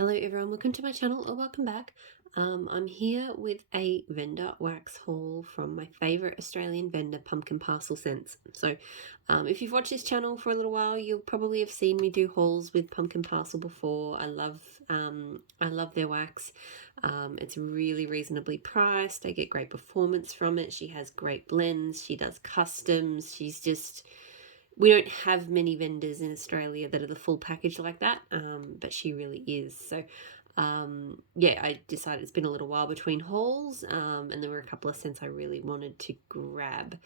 Hello everyone, welcome to my channel or welcome back. I'm here with a vendor wax haul from my favourite Australian vendor, Pumpkin Parcel Scents. So if you've watched this channel for a little while, you'll probably have seen me do hauls with Pumpkin Parcel before. I love their wax. It's really reasonably priced. I get great performance from it. She has great blends. She does customs. We don't have many vendors in Australia that are the full package like that, but she really is. So, yeah, I decided it's been a little while between hauls, and there were a couple of scents I really wanted to grab.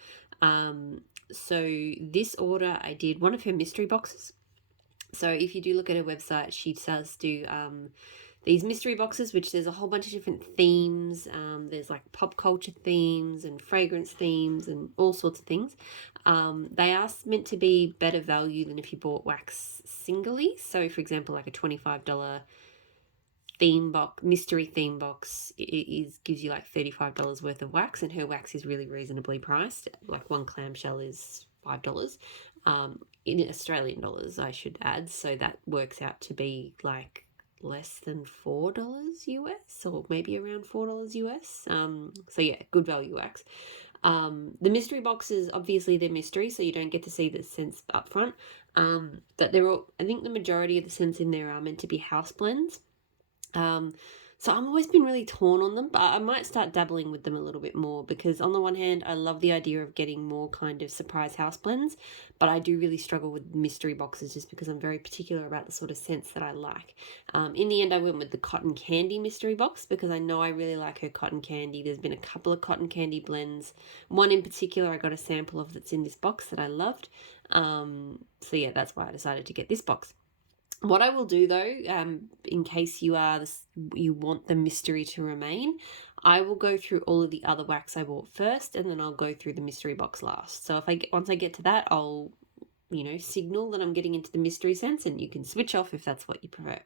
So this order, I did one of her mystery boxes. So if you do look at her website, she does do these mystery boxes, which there's a whole bunch of different themes. There's like pop culture themes and fragrance themes and all sorts of things. They are meant to be better value than if you bought wax singly. So for example, like a $25 theme box, mystery theme box, gives you like $35 worth of wax, and her wax is really reasonably priced. Like one clamshell is $5. In Australian dollars, I should add. So that works out to be like less than $4 US, or maybe around $4 US. So yeah, good value wax. The mystery boxes, obviously they're mystery, so you don't get to see the scents up front. But they're all, I think the majority of the scents in there are meant to be house blends. So I've always been really torn on them, but I might start dabbling with them a little bit more, because on the one hand, I love the idea of getting more kind of surprise house blends, but I do really struggle with mystery boxes just because I'm very particular about the sort of scents that I like. In the end, I went with the cotton candy mystery box because I know I really like her cotton candy. There's been a couple of cotton candy blends. One in particular I got a sample of that's in this box that I loved. So yeah, that's why I decided to get this box. What I will do though, in case you want the mystery to remain, I will go through all of the other wax I bought first, and then I'll go through the mystery box last. So once I get to that, I'll signal that I'm getting into the mystery sense, and you can switch off if that's what you prefer.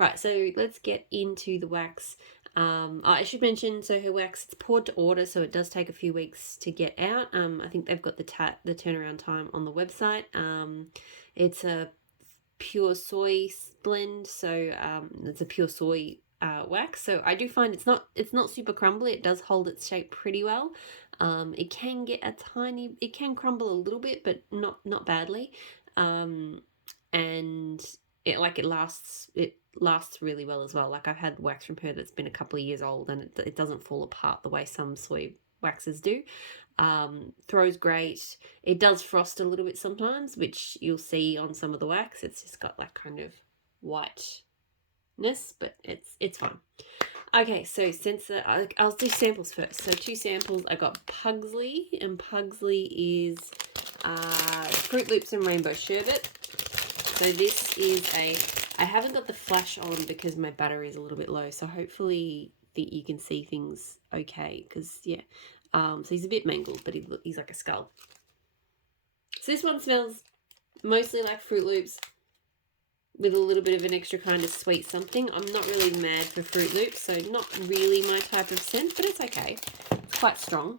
Right, so let's get into the wax. I should mention, so her wax, it's poured to order, so it does take a few weeks to get out. I think they've got the turnaround time on the website. It's a pure soy blend, so it's a pure soy wax. So I do find it's not super crumbly. It does hold its shape pretty well. It can crumble a little bit, but not badly. And it lasts really well as well. Like I've had wax from her that's been a couple of years old, and it doesn't fall apart the way some soy waxes do. Throws great. It does frost a little bit sometimes, which you'll see on some of the wax. It's just got like kind of whiteness, but it's fine. Okay, so I'll do samples first. So 2 samples. I got Pugsley, and Pugsley is Fruit Loops and Rainbow Sherbet. So this is I haven't got the flash on because my battery is a little bit low, so hopefully you can see things okay, because yeah. So he's a bit mangled, but he's like a skull. So this one smells mostly like Fruit Loops with a little bit of an extra kind of sweet something. I'm not really mad for Fruit Loops, so not really my type of scent, but it's okay. It's quite strong.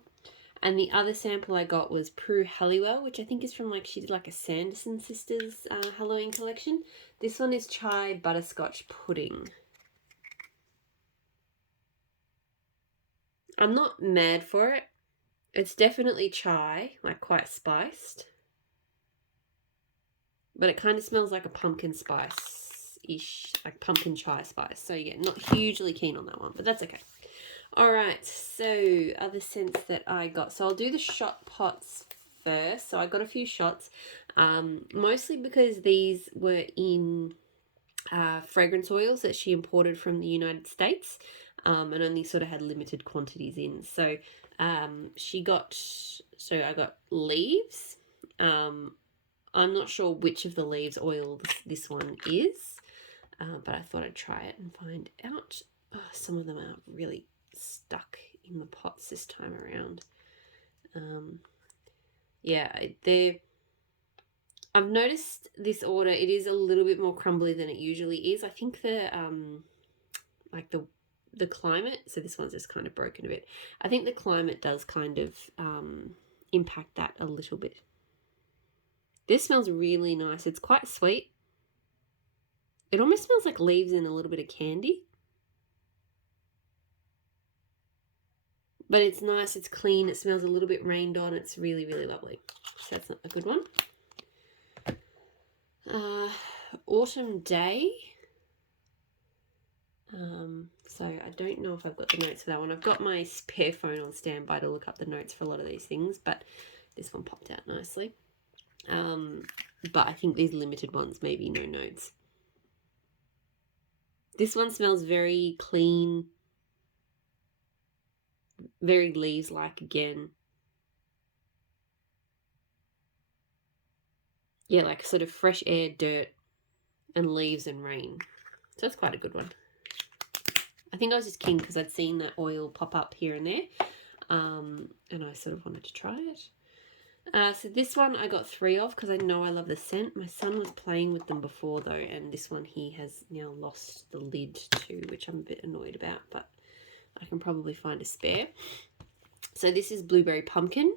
And the other sample I got was Prue Halliwell, which I think is from she did like a Sanderson Sisters Halloween collection. This one is Chai Butterscotch Pudding. I'm not mad for it. It's definitely chai, like quite spiced. But it kind of smells like a pumpkin spice-ish, like pumpkin chai spice. So yeah, not hugely keen on that one, but that's okay. Alright, so other scents that I got. So I'll do the shot pots first. So I got a few shots, mostly because these were in fragrance oils that she imported from the United States, and only sort of had limited quantities in. So I got leaves. I'm not sure which of the leaves oil this one is, but I thought I'd try it and find out. Oh, some of them are really stuck in the pots this time around. Yeah, I've noticed this order, it is a little bit more crumbly than it usually is. I think the climate, so this one's just kind of broken a bit. I think the climate does kind of impact that a little bit. This smells really nice. It's quite sweet. It almost smells like leaves and a little bit of candy. But it's nice, it's clean, it smells a little bit rained on. It's really, really lovely. So that's a good one. Autumn Day. So I don't know if I've got the notes for that one. I've got my spare phone on standby to look up the notes for a lot of these things, but this one popped out nicely. But I think these limited ones, maybe no notes. This one smells very clean, very leaves-like again. Yeah, like sort of fresh air, dirt, and leaves and rain. So that's quite a good one. I think I was just keen because I'd seen that oil pop up here and there, and I sort of wanted to try it. So this one I got 3 of because I know I love the scent. My son was playing with them before though, and this one he has now lost the lid to, which I'm a bit annoyed about, but I can probably find a spare. So this is Blueberry Pumpkin,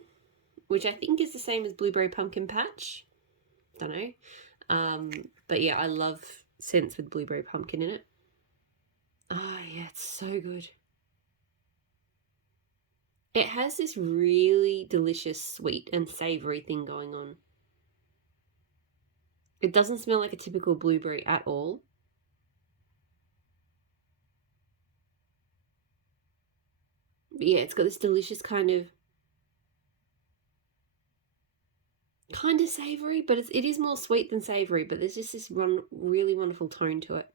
which I think is the same as Blueberry Pumpkin Patch. Don't know. But yeah, I love scents with Blueberry Pumpkin in it. Oh yeah, it's so good. It has this really delicious sweet and savoury thing going on. It doesn't smell like a typical blueberry at all. But yeah, it's got this delicious kind of savoury, but it is more sweet than savoury, but there's just this really wonderful tone to it.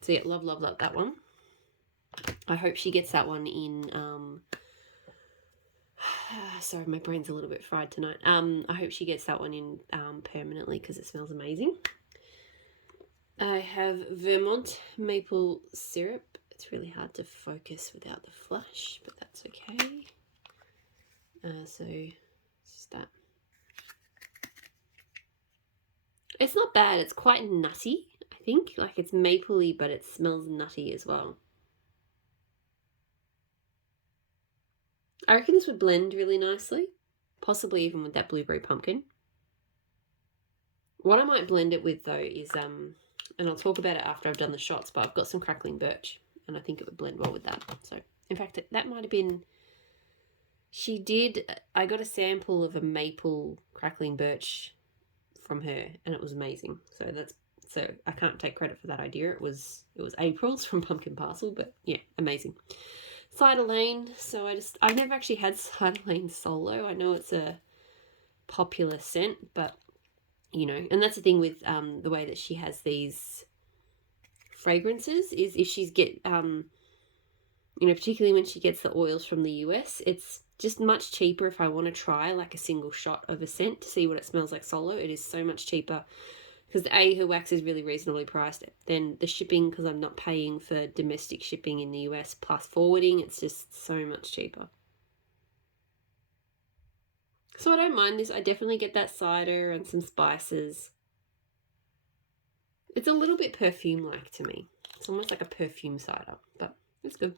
So yeah, love, love, love that one. I hope she gets that one in, sorry, my brain's a little bit fried tonight. I hope she gets that one in permanently because it smells amazing. I have Vermont maple syrup. It's really hard to focus without the flash, but that's okay. So it's just that. It's not bad. It's quite nutty, I think. Like it's mapley, but it smells nutty as well. I reckon this would blend really nicely, possibly even with that blueberry pumpkin. What I might blend it with though is, and I'll talk about it after I've done the shots, but I've got some Crackling Birch and I think it would blend well with that. So in fact, that might have been, I got a sample of a maple Crackling Birch from her and it was amazing. So I can't take credit for that idea. It was April's from Pumpkin Parcel, but yeah, amazing. Cider Lane. So I've never actually had Cider Lane solo. I know it's a popular scent, but you know, and that's the thing with the way that she has these fragrances is if she's you know, particularly when she gets the oils from the US, it's just much cheaper if I want to try like a single shot of a scent to see what it smells like solo. It is so much cheaper because her wax is really reasonably priced. Then the shipping, because I'm not paying for domestic shipping in the US plus forwarding, it's just so much cheaper. So I don't mind this. I definitely get that cider and some spices. It's a little bit perfume-like to me. It's almost like a perfume cider, but it's good.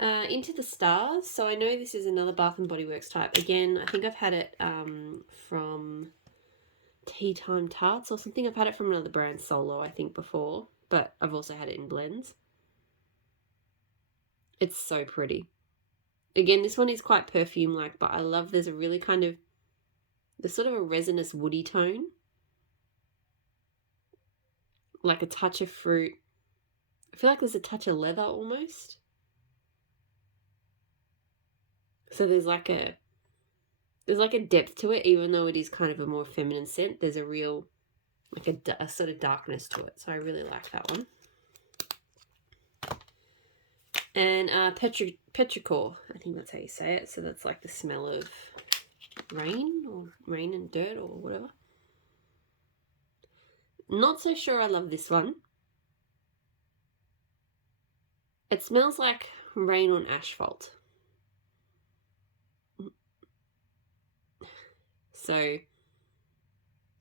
Into the Stars. So I know this is another Bath & Body Works type. Again, I think I've had it from Tea Time Tarts or something. I've had it from another brand, Solo, I think, before, but I've also had it in blends. It's so pretty. Again, this one is quite perfume-like, but I love there's a really kind of, there's sort of a resinous woody tone. Like a touch of fruit. I feel like there's a touch of leather almost. So there's like a depth to it, even though it is kind of a more feminine scent. There's a real, like a sort of darkness to it. So I really like that one. And petrichor, I think that's how you say it. So that's like the smell of rain and dirt or whatever. Not so sure I love this one. It smells like rain on asphalt. So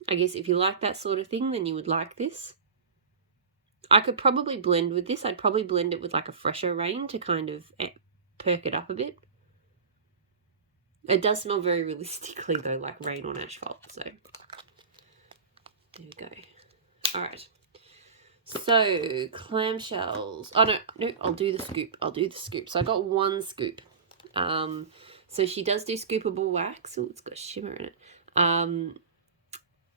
I guess if you like that sort of thing, then you would like this. I could probably blend with this. I'd probably blend it with like a fresher rain to kind of perk it up a bit. It does smell very realistically though, like rain on asphalt. So there we go. All right. So, clamshells. Oh, no, I'll do the scoop. So I got one scoop. So she does do scoopable wax. Oh, it's got shimmer in it.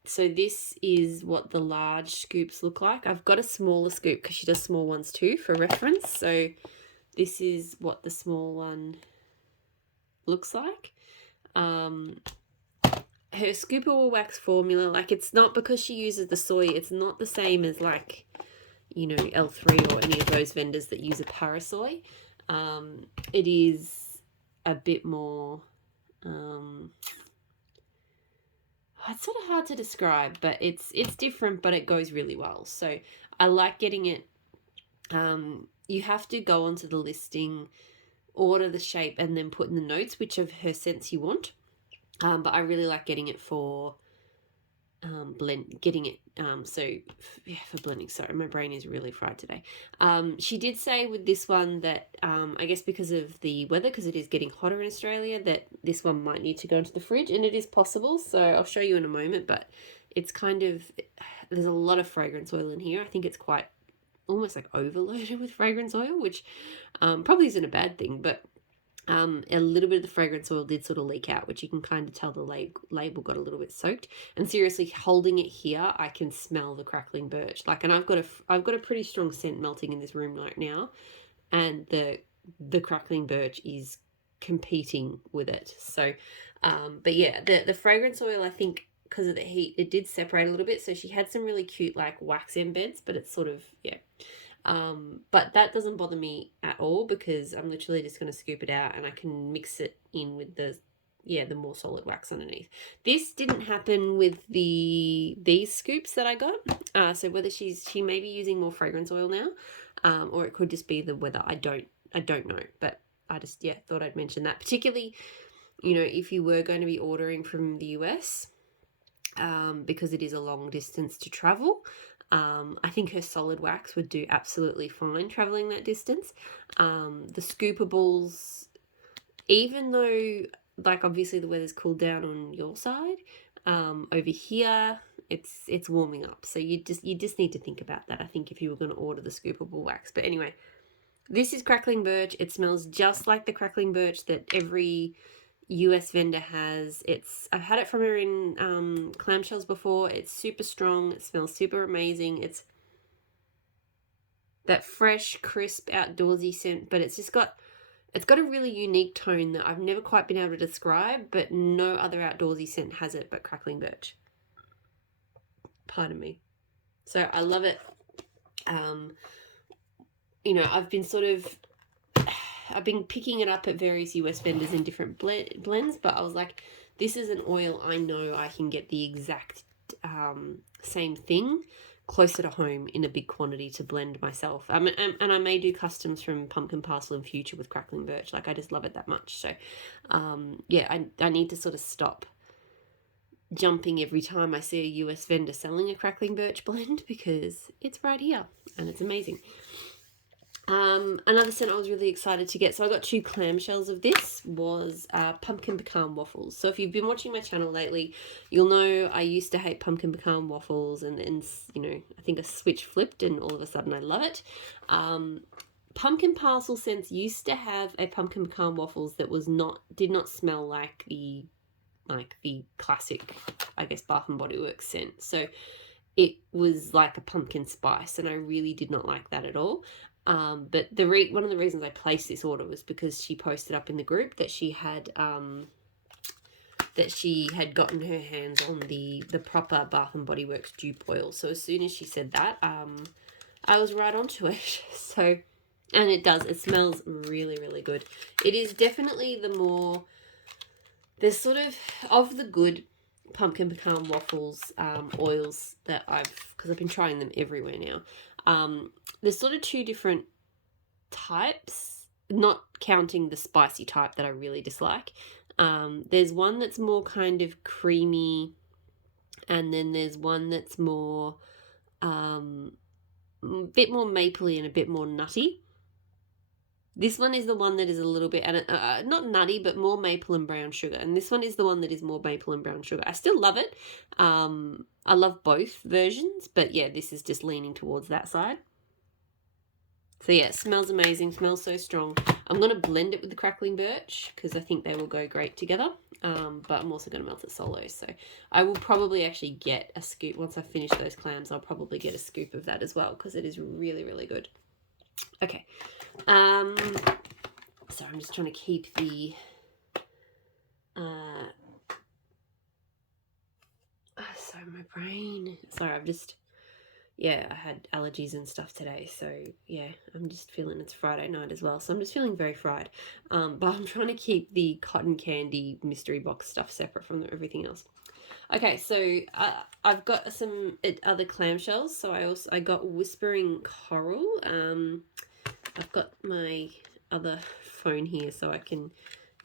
So this is what the large scoops look like. I've got a smaller scoop because she does small ones too for reference. So this is what the small one looks like. Her scoopable wax formula, like, it's not because she uses the soy, it's not the same as, like, you know, L3 or any of those vendors that use a Parasoy. It is a bit more, it's sort of hard to describe, but it's different, but it goes really well. So I like getting it. You have to go onto the listing, order the shape, and then put in the notes which of her scents you want. But I really like getting it for for blending. Sorry, my brain is really fried today. She did say with this one that I guess because of the weather, because it is getting hotter in Australia, that this one might need to go into the fridge, and it is possible. So I'll show you in a moment, but it's kind of, there's a lot of fragrance oil in here. I think it's quite almost like overloaded with fragrance oil, which probably isn't a bad thing, but a little bit of the fragrance oil did sort of leak out, which you can kind of tell the label got a little bit soaked. And seriously, holding it here, I can smell the crackling birch. Like, and I've got a pretty strong scent melting in this room right now, and the crackling birch is competing with it. So, but yeah, the fragrance oil, I think, because of the heat, it did separate a little bit. So she had some really cute like wax embeds, but it's sort of, yeah. But that doesn't bother me at all because I'm literally just going to scoop it out and I can mix it in with the more solid wax underneath. This didn't happen with these scoops that I got. So whether she may be using more fragrance oil now, or it could just be the weather. I don't know, but I just, thought I'd mention that, particularly, you know, if you were going to be ordering from the US, because it is a long distance to travel. I think her solid wax would do absolutely fine traveling that distance. The scoopables, even though, like, obviously the weather's cooled down on your side, over here it's warming up. So you just need to think about that, I think, if you were going to order the scoopable wax. But anyway, this is crackling birch. It smells just like the crackling birch that every US vendor has. I've had it from her in clamshells before. It's super strong. It smells super amazing. It's that fresh, crisp, outdoorsy scent, but it's got a really unique tone that I've never quite been able to describe, but no other outdoorsy scent has it but crackling birch. Pardon me. So I love it. You know, I've been picking it up at various US vendors in different blends, but I was like, this is an oil I know I can get the exact same thing closer to home in a big quantity to blend myself. And I may do customs from pumpkin parcel in future with crackling birch. Like, I just love it that much. So, I need to sort of stop jumping every time I see a US vendor selling a crackling birch blend because it's right here and it's amazing. Another scent I was really excited to get, so I got 2 clamshells of this, was pumpkin pecan waffles. So if you've been watching my channel lately, you'll know I used to hate pumpkin pecan waffles, and then, you know, I think a switch flipped and all of a sudden I love it. Pumpkin parcel scents used to have a pumpkin pecan waffles that did not smell like the classic, I guess, Bath and Body Works scent. So it was like a pumpkin spice, and I really did not like that at all. But one of the reasons I placed this order was because she posted up in the group that she had gotten her hands on the proper Bath and Body Works dupe oil. So as soon as she said that, I was right onto it. So, and it smells really, really good. It is definitely there's sort of the good pumpkin pecan waffles oils that because I've been trying them everywhere now. There's sort of 2 different types, not counting the spicy type that I really dislike. There's one that's more kind of creamy, and then there's one that's more a bit more mapley and a bit more nutty. This one is the one that is a little bit, not nutty, but more maple and brown sugar. And this one is the one that is more maple and brown sugar. I still love it. I love both versions, but yeah, this is just leaning towards that side. So yeah, it smells amazing, smells so strong. I'm going to blend it with the Crackling Birch because I think they will go great together. But I'm also going to melt it solo. So I will probably actually get a scoop. Once I finish those clams, I'll probably get a scoop of that as well because it is really, really good. Okay. So I'm just trying to keep the... sorry, my brain. Sorry, I've just... Yeah, I had allergies and stuff today, so yeah, I'm just feeling it's Friday night as well, so I'm just feeling very fried. But I'm trying to keep the cotton candy mystery box stuff separate from everything else. Okay, so I've got some other clamshells. So I got Whispering Coral. I've got my other phone here so I can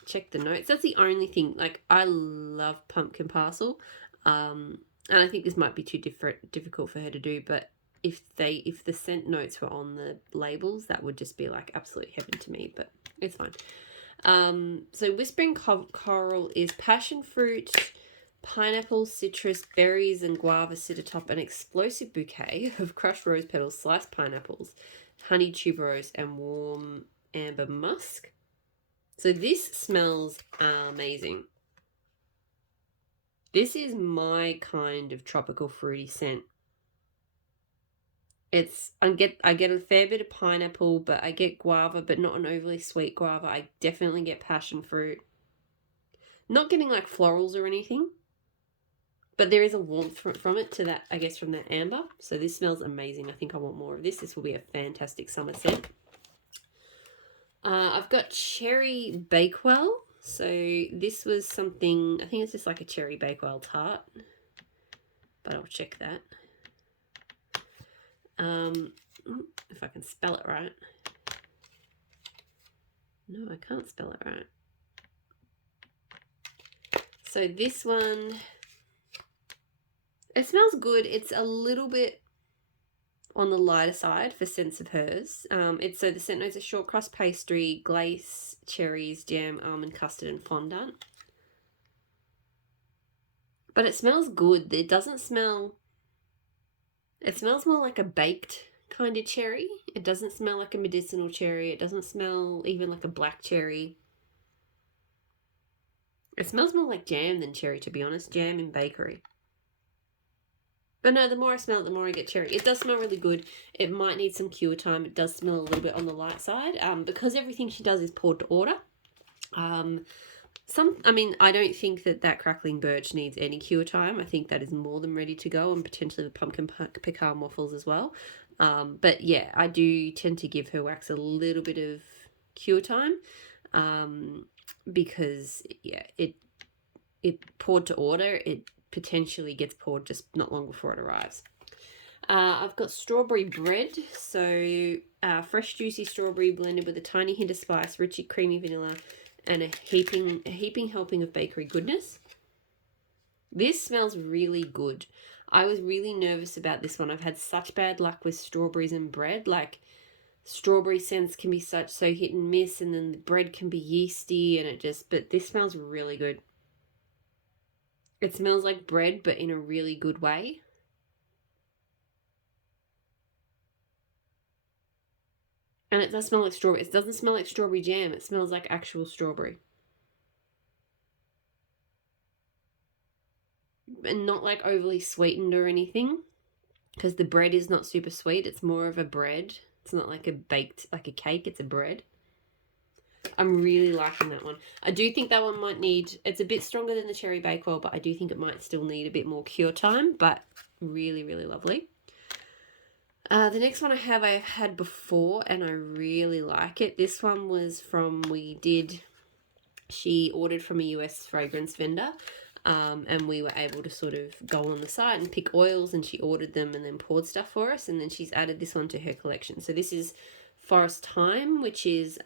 check the notes. That's the only thing. Like, I love pumpkin parcel. And I think this might be too difficult for her to do, but if the scent notes were on the labels, that would just be like absolute heaven to me, but it's fine. So Whispering Coral is passion fruit, pineapple, citrus, berries, and guava sit atop an explosive bouquet of crushed rose petals, sliced pineapples, honey tuberose, and warm amber musk. So this smells amazing. This is my kind of tropical fruity scent. I get a fair bit of pineapple, but I get guava, but not an overly sweet guava. I definitely get passion fruit. Not getting like florals or anything, but there is a warmth from it to that, I guess, from that amber. So this smells amazing. I think I want more of this. This will be a fantastic summer scent. I've got Cherry Bakewell. So this was something, I think it's just like a cherry Bakewell tart, but I'll check that. If I can spell it right. No, I can't spell it right. So this one, it smells good. It's a little bit on the lighter side for scents of hers. So the scent notes are short crust pastry, glace, cherries, jam, almond, custard, and fondant. But it smells good. It doesn't smell... It smells more like a baked kind of cherry. It doesn't smell like a medicinal cherry. It doesn't smell even like a black cherry. It smells more like jam than cherry, to be honest. Jam and bakery. But no, the more I smell it, the more I get cherry. It does smell really good. It might need some cure time. It does smell a little bit on the light side. Because everything she does is poured to order. I don't think that Crackling Birch needs any cure time. I think that is more than ready to go, and potentially the pumpkin pecan waffles as well. But yeah, I do tend to give her wax a little bit of cure time, because yeah, it poured to order. It potentially gets poured just not long before it arrives. I've got strawberry bread. So fresh juicy strawberry blended with a tiny hint of spice, rich creamy vanilla, and a heaping helping of bakery goodness. This smells really good. I was really nervous about this one. I've had such bad luck with strawberries and bread. Like, strawberry scents can be so hit and miss, and then the bread can be yeasty, and but this smells really good. It smells like bread, but in a really good way. And it does smell like strawberry. It doesn't smell like strawberry jam. It smells like actual strawberry. And not like overly sweetened or anything, because the bread is not super sweet. It's more of a bread. It's not like like a cake. It's a bread. I'm really liking that one. I do think that one might need... It's a bit stronger than the Cherry Bakewell, but I do think it might still need a bit more cure time, but really, really lovely. The next one I've had before, and I really like it. This one was she ordered from a US fragrance vendor, and we were able to sort of go on the site and pick oils, and she ordered them and then poured stuff for us, and then she's added this one to her collection. So this is Forest Thyme, which is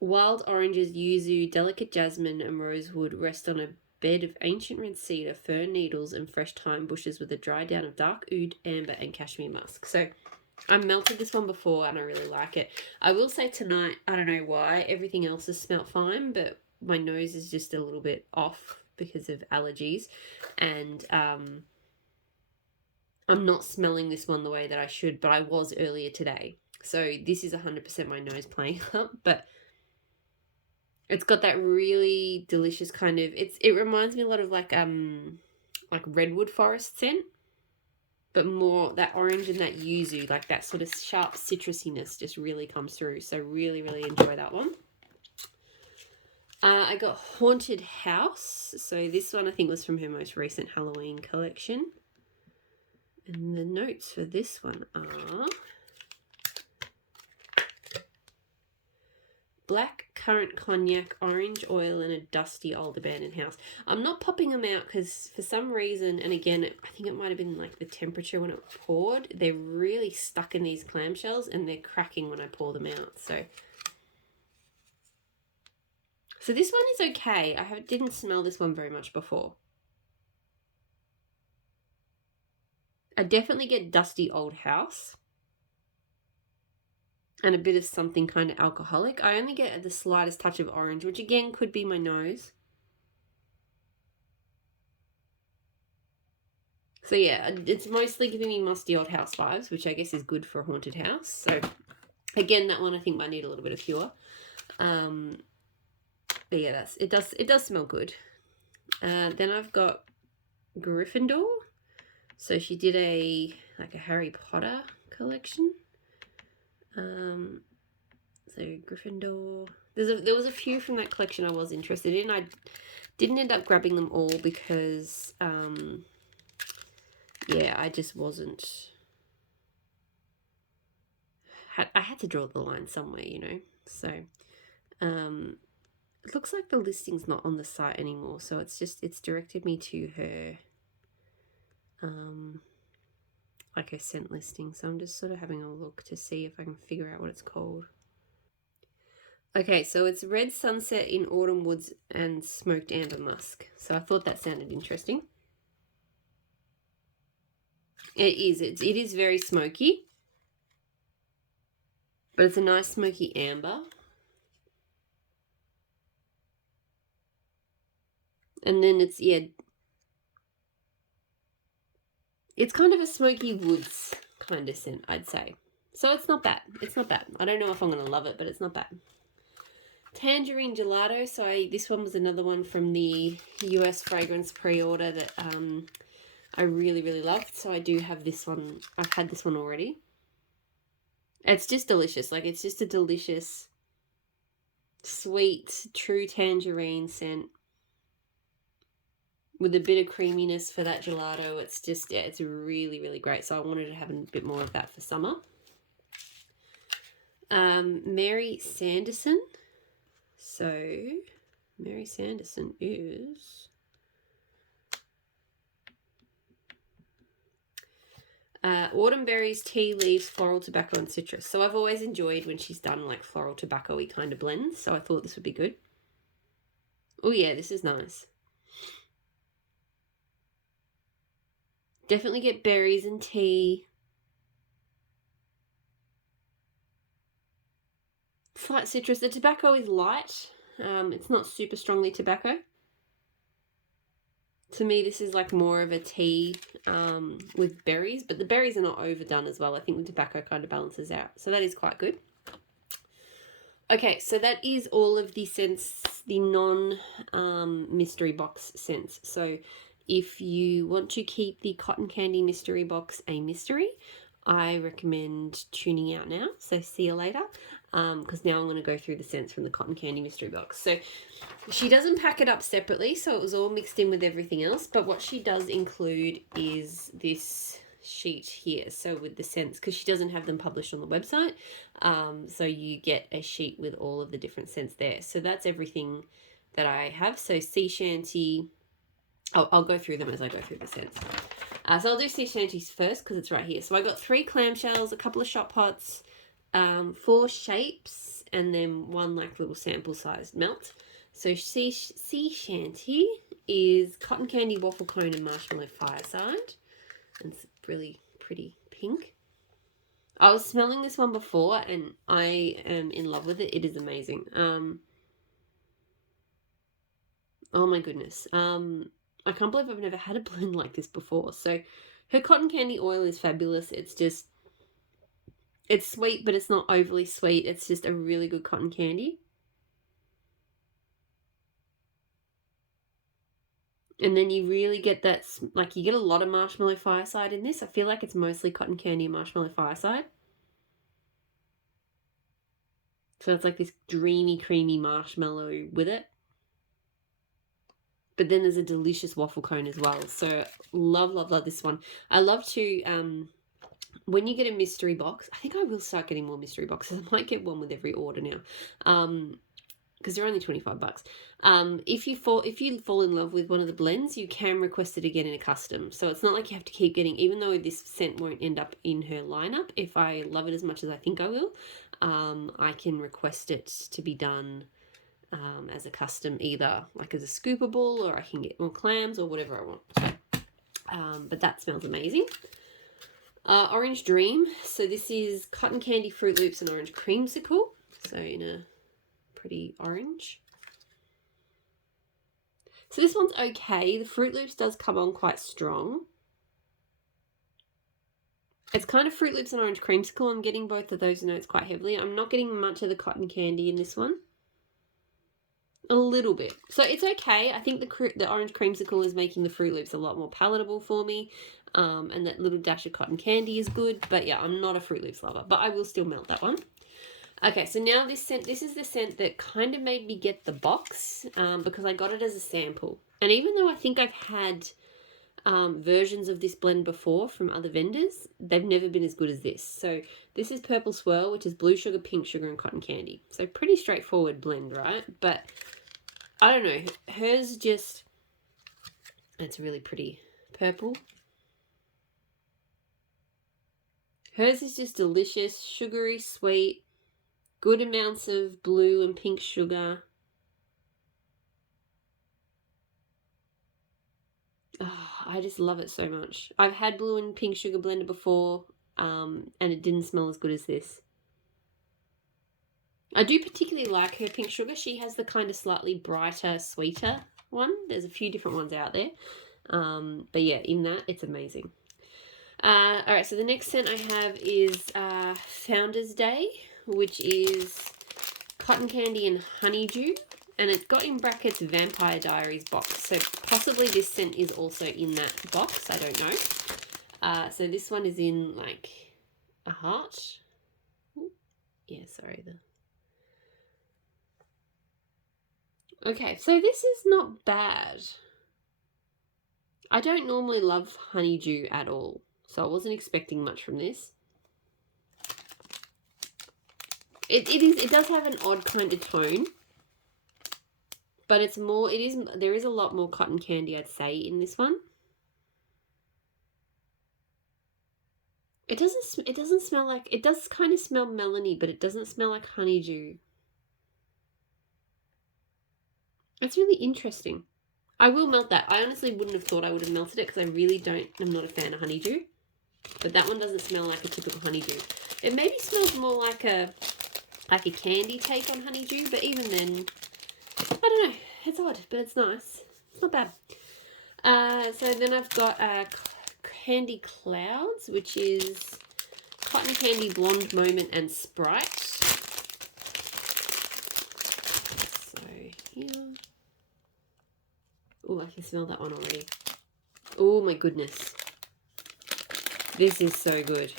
wild oranges, yuzu, delicate jasmine, and rosewood rest on a bed of ancient red cedar, fern needles, and fresh thyme bushes with a dry down of dark oud, amber, and cashmere musk. So I melted this one before and I really like it. I will say tonight, I don't know why, everything else has smelt fine, but my nose is just a little bit off because of allergies. And I'm not smelling this one the way that I should, but I was earlier today. So this is 100% my nose playing up, but it's got that really delicious kind of, it reminds me a lot of like redwood forest scent, but more that orange and that yuzu, like that sort of sharp citrusiness just really comes through. So really, really enjoy that one. I got Haunted House. So this one I think was from her most recent Halloween collection. And the notes for this one are black currant cognac, orange oil, and a dusty old abandoned house. I'm not popping them out because for some reason, and again, I think it might have been like the temperature when it poured, they're really stuck in these clamshells and they're cracking when I pour them out. So this one is okay. I didn't smell this one very much before. I definitely get dusty old house and a bit of something kind of alcoholic. I only get the slightest touch of orange, which again could be my nose. So yeah, it's mostly giving me musty old house vibes, which I guess is good for a haunted house. So again, that one I think might need a little bit of cure. But yeah, it does smell good. Then I've got Gryffindor. So she did a Harry Potter collection. So Gryffindor. There was a few from that collection I was interested in. I didn't end up grabbing them all because yeah, I just wasn't. I had to draw the line somewhere, you know. So it looks like the listing's not on the site anymore, so it's directed me to her like her scent listing. So I'm just sort of having a look to see if I can figure out what it's called. Okay, so it's Red Sunset in Autumn Woods and Smoked Amber Musk. So I thought that sounded interesting. It is very smoky, but it's a nice smoky amber. And then it's kind of a smoky woods kind of scent, I'd say. So it's not bad. It's not bad. I don't know if I'm going to love it, but it's not bad. Tangerine Gelato. So this one was another one from the US fragrance pre-order that I really, really loved. So I do have this one. I've had this one already. It's just delicious. Like, it's just a delicious, sweet, true tangerine scent with a bit of creaminess for that gelato. It's just, yeah, it's really, really great. So I wanted to have a bit more of that for summer. Mary Sanderson. So Mary Sanderson is autumn berries, tea leaves, floral, tobacco, and citrus. So I've always enjoyed when she's done like floral tobacco-y kind of blends. So I thought this would be good. Oh yeah, this is nice. Definitely get berries and tea. Slight citrus. The tobacco is light. It's not super strongly tobacco. To me, this is like more of a tea with berries, but the berries are not overdone as well. I think the tobacco kind of balances out. So that is quite good. Okay, so that is all of the scents, the non-mystery box scents. So if you want to keep the cotton candy mystery box a mystery, I recommend tuning out now. So see you later, because now I'm going to go through the scents from the cotton candy mystery box. So she doesn't pack it up separately, so it was all mixed in with everything else. But what she does include is this sheet here, so with the scents, because she doesn't have them published on the website. So you get a sheet with all of the different scents there. So that's everything that I have. So sea shanty. I'll go through them as I go through the scents. So I'll do sea shanties first because it's right here. So I got 3 clamshells, a couple of shot pots, 4 shapes, and then 1 like little sample sized melt. So sea shanty is cotton candy, waffle cone, and marshmallow fireside. And it's really pretty pink. I was smelling this one before and I am in love with it. It is amazing. Oh my goodness. I can't believe I've never had a blend like this before. So her cotton candy oil is fabulous. It's sweet, but it's not overly sweet. It's just a really good cotton candy. And then you really get that, like, you get a lot of marshmallow fireside in this. I feel like it's mostly cotton candy and marshmallow fireside. So it's like this dreamy, creamy marshmallow with it. But then there's a delicious waffle cone as well. So love, love, love this one. I love to, when you get a mystery box, I think I will start getting more mystery boxes. I might get one with every order now. Because they're only $25. If you fall in love with one of the blends, you can request it again in a custom. So it's not like you have to keep getting, even though this scent won't end up in her lineup, if I love it as much as I think I will, I can request it to be done as a custom, either like as a scoopable, or I can get more clams or whatever I want. But that smells amazing. Orange Dream. So this is cotton candy, Fruit Loops, and orange creamsicle. So in a pretty orange. So this one's okay. The Fruit Loops does come on quite strong. It's kind of Fruit Loops and orange creamsicle. I'm getting both of those notes quite heavily. I'm not getting much of the cotton candy in this one. A little bit. So it's okay. I think the orange creamsicle is making the Fruit Loops a lot more palatable for me. And that little dash of cotton candy is good. But yeah, I'm not a Fruit Loops lover. But I will still melt that one. Okay, so now this is the scent that kind of made me get the box because I got it as a sample. And even though I think I've had versions of this blend before from other vendors, they've never been as good as this. So this is Purple Swirl, which is blue sugar, pink sugar, and cotton candy. So pretty straightforward blend, right? But I don't know. Hers just, it's really pretty purple. Hers is just delicious, sugary, sweet. Good amounts of blue and pink sugar. Oh, I just love it so much. I've had blue and pink sugar blended before, and it didn't smell as good as this. I do particularly like her pink sugar. She has the kind of slightly brighter, sweeter one. There's a few different ones out there. But yeah, in that, it's amazing. Alright, so the next scent I have is Founders Day, which is cotton candy and honeydew, and it's got in brackets Vampire Diaries box, so possibly this scent is also in that box, I don't know. So this one is in like a heart. Yeah, sorry. Okay, so this is not bad. I don't normally love honeydew at all, so I wasn't expecting much from this. It does have an odd kind of tone, but there is a lot more cotton candy, I'd say, in this one. It doesn't smell like, it does kind of smell melony, but it doesn't smell like honeydew. It's really interesting. I will melt that. I honestly wouldn't have thought I would have melted it because I'm not a fan of honeydew. But that one doesn't smell like a typical honeydew. It maybe smells more like a candy take on honeydew, but even then, I don't know. It's odd, but it's nice. It's not bad. So then I've got Candy Clouds, which is Cotton Candy, Blonde Moment, and Sprite. So here. Oh, I can smell that one already. Oh my goodness. This is so good.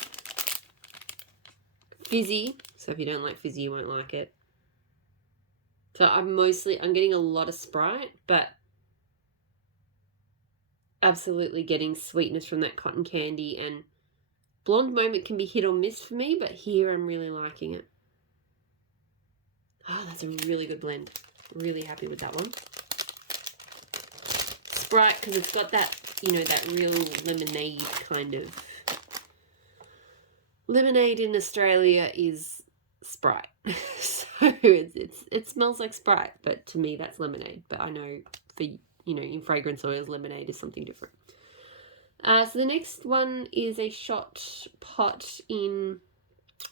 Fizzy. So if you don't like fizzy, you won't like it. So I'm getting a lot of Sprite, but absolutely getting sweetness from that cotton candy, and Blonde Moment can be hit or miss for me, but here I'm really liking it. Oh, that's a really good blend. Really happy with that one. Sprite, because it's got that, that real lemonade kind of. Lemonade in Australia is Sprite. So it smells like Sprite, but to me that's lemonade. But I know for, in fragrance oils, lemonade is something different. So the next one is a shot pot in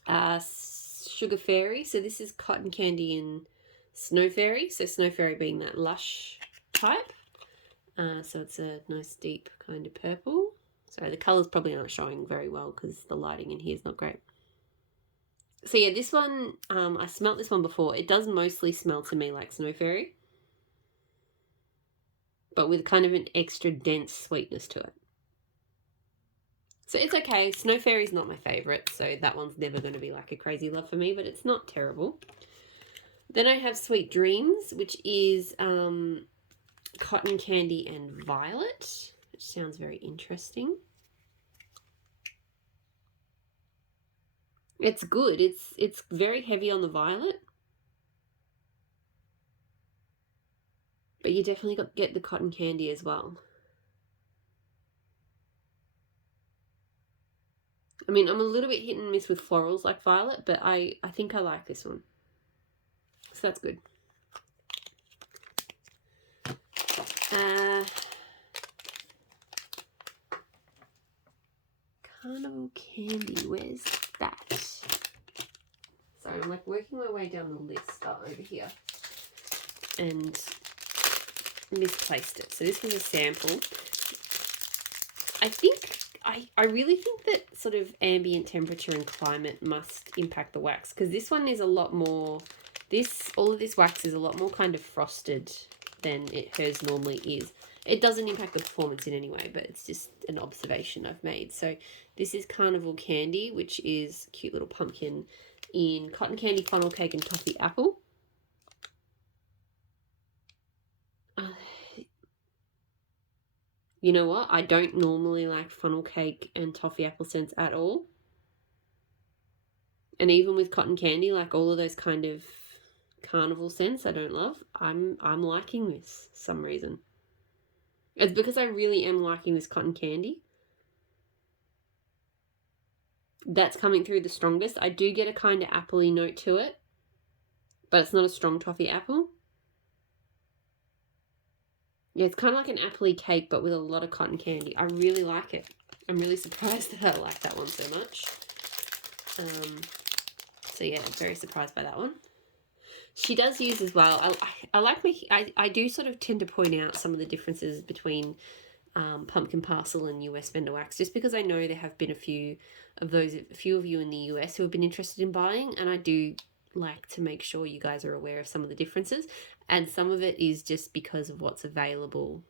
Sugar Fairy. So this is Cotton Candy and Snow Fairy. So Snow Fairy being that lush type. So it's a nice deep kind of purple. Sorry, the colours probably aren't showing very well because the lighting in here is not great. So yeah, this one, I smelt this one before. It does mostly smell to me like Snow Fairy, but with kind of an extra dense sweetness to it. So it's okay. Snow Fairy's not my favourite, so that one's never going to be like a crazy love for me, but it's not terrible. Then I have Sweet Dreams, which is Cotton Candy and Violet, which sounds very interesting. It's good. It's very heavy on the violet, but you definitely get the cotton candy as well. I mean, I'm a little bit hit and miss with florals like violet, but I think I like this one. So that's good. Carnival Candy, where's that? Sorry, I'm like working my way down the list over here and misplaced it. So this was a sample. I really think that sort of ambient temperature and climate must impact the wax, because this one is a lot more, all of this wax is a lot more kind of frosted than hers normally is. It doesn't impact the performance in any way, but it's just an observation I've made. So this is Carnival Candy, which is cute little pumpkin in cotton candy, funnel cake, and toffee apple. You know what? I don't normally like funnel cake and toffee apple scents at all. And even with cotton candy, like all of those kind of carnival scents I don't love, I'm liking this for some reason. It's because I really am liking this cotton candy. That's coming through the strongest. I do get a kind of appley note to it, but it's not a strong toffee apple. Yeah, it's kind of like an appley cake, but with a lot of cotton candy. I really like it. I'm really surprised that I like that one so much. So yeah, I'm very surprised by that one. She does use as well. I like making. I do sort of tend to point out some of the differences between Pumpkin Parcel and US Vendor Wax, just because I know there have been a few of you in the US who have been interested in buying, and I do like to make sure you guys are aware of some of the differences, and some of it is just because of what's available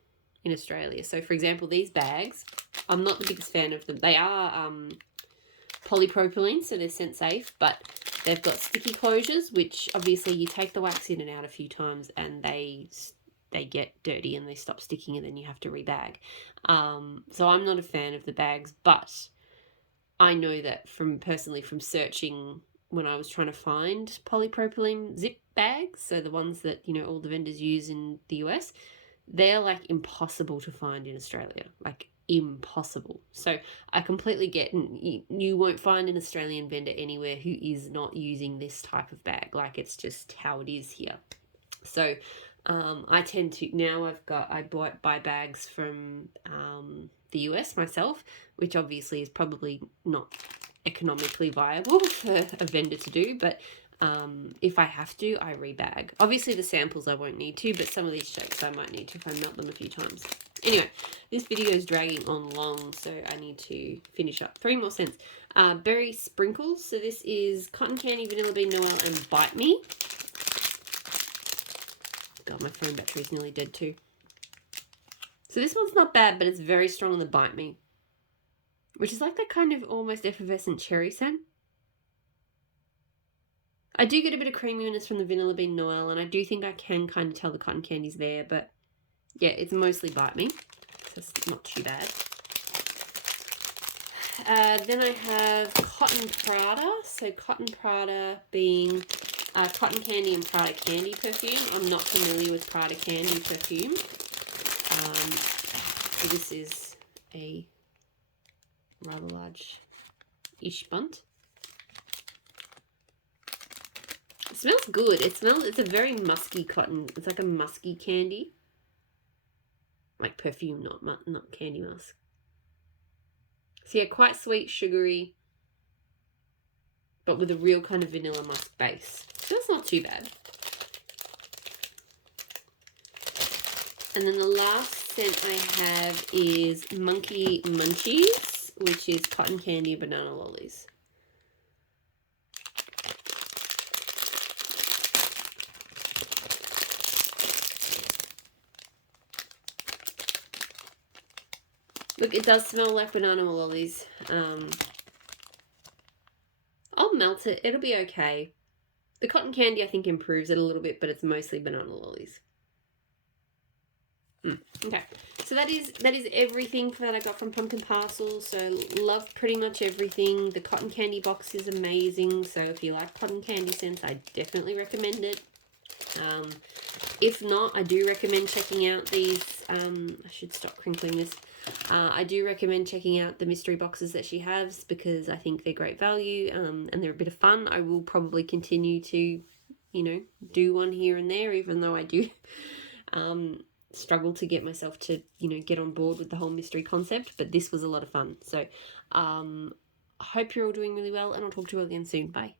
in Australia. So for example, these bags, I'm not the biggest fan of them. They are polypropylene, so they're scent safe, but they've got sticky closures, which obviously you take the wax in and out a few times and they get dirty and they stop sticking, and then you have to rebag. So I'm not a fan of the bags, but I know that from searching when I was trying to find polypropylene zip bags, so the ones that, you know, all the vendors use in the US, they're like impossible to find in Australia, like impossible. So I completely get, you won't find an Australian vendor anywhere who is not using this type of bag. Like, it's just how it is here. So I tend to, now I buy bags from the US myself, which obviously is probably not economically viable for a vendor to do, but if I have to, I rebag. Obviously the samples I won't need to, but some of these shakes I might need to if I melt them a few times. Anyway, this video is dragging on long, so I need to finish up. 3 more scents. Berry Sprinkles. So this is Cotton Candy, Vanilla Bean Noel, and Bite Me. God, my phone battery is nearly dead too. So this one's not bad, but it's very strong on the Bite Me, which is like that kind of almost effervescent cherry scent. I do get a bit of creaminess from the Vanilla Bean Noel, and I do think I can kind of tell the cotton candy's there, but yeah, it's mostly Bite Me, so it's not too bad. Then I have Cotton Prada. So Cotton Prada being Cotton Candy and Prada Candy perfume. I'm not familiar with Prada Candy perfume. So this is a rather large-ish bunt. It smells good. It's a very musky cotton. It's like a musky candy. Like perfume, not candy musk. So yeah, quite sweet, sugary. but with a real kind of vanilla musk base. So that's not too bad. And then the last scent I have is Monkey Munchies, which is cotton candy and banana lollies. Look, it does smell like banana lollies. I'll melt it. It'll be okay. The cotton candy, I think, improves it a little bit, but it's mostly banana lollies. Okay, so that is everything that I got from Pumpkin Parcel. So love pretty much everything. The cotton candy box is amazing. So if you like cotton candy scents, I definitely recommend it. If not, I do recommend checking out these. I should stop crinkling this. I do recommend checking out the mystery boxes that she has because I think they're great value and they're a bit of fun. I will probably continue to, you know, do one here and there, even though I do struggle to get myself to, you know, get on board with the whole mystery concept. But this was a lot of fun. So I hope you're all doing really well, and I'll talk to you again soon. Bye.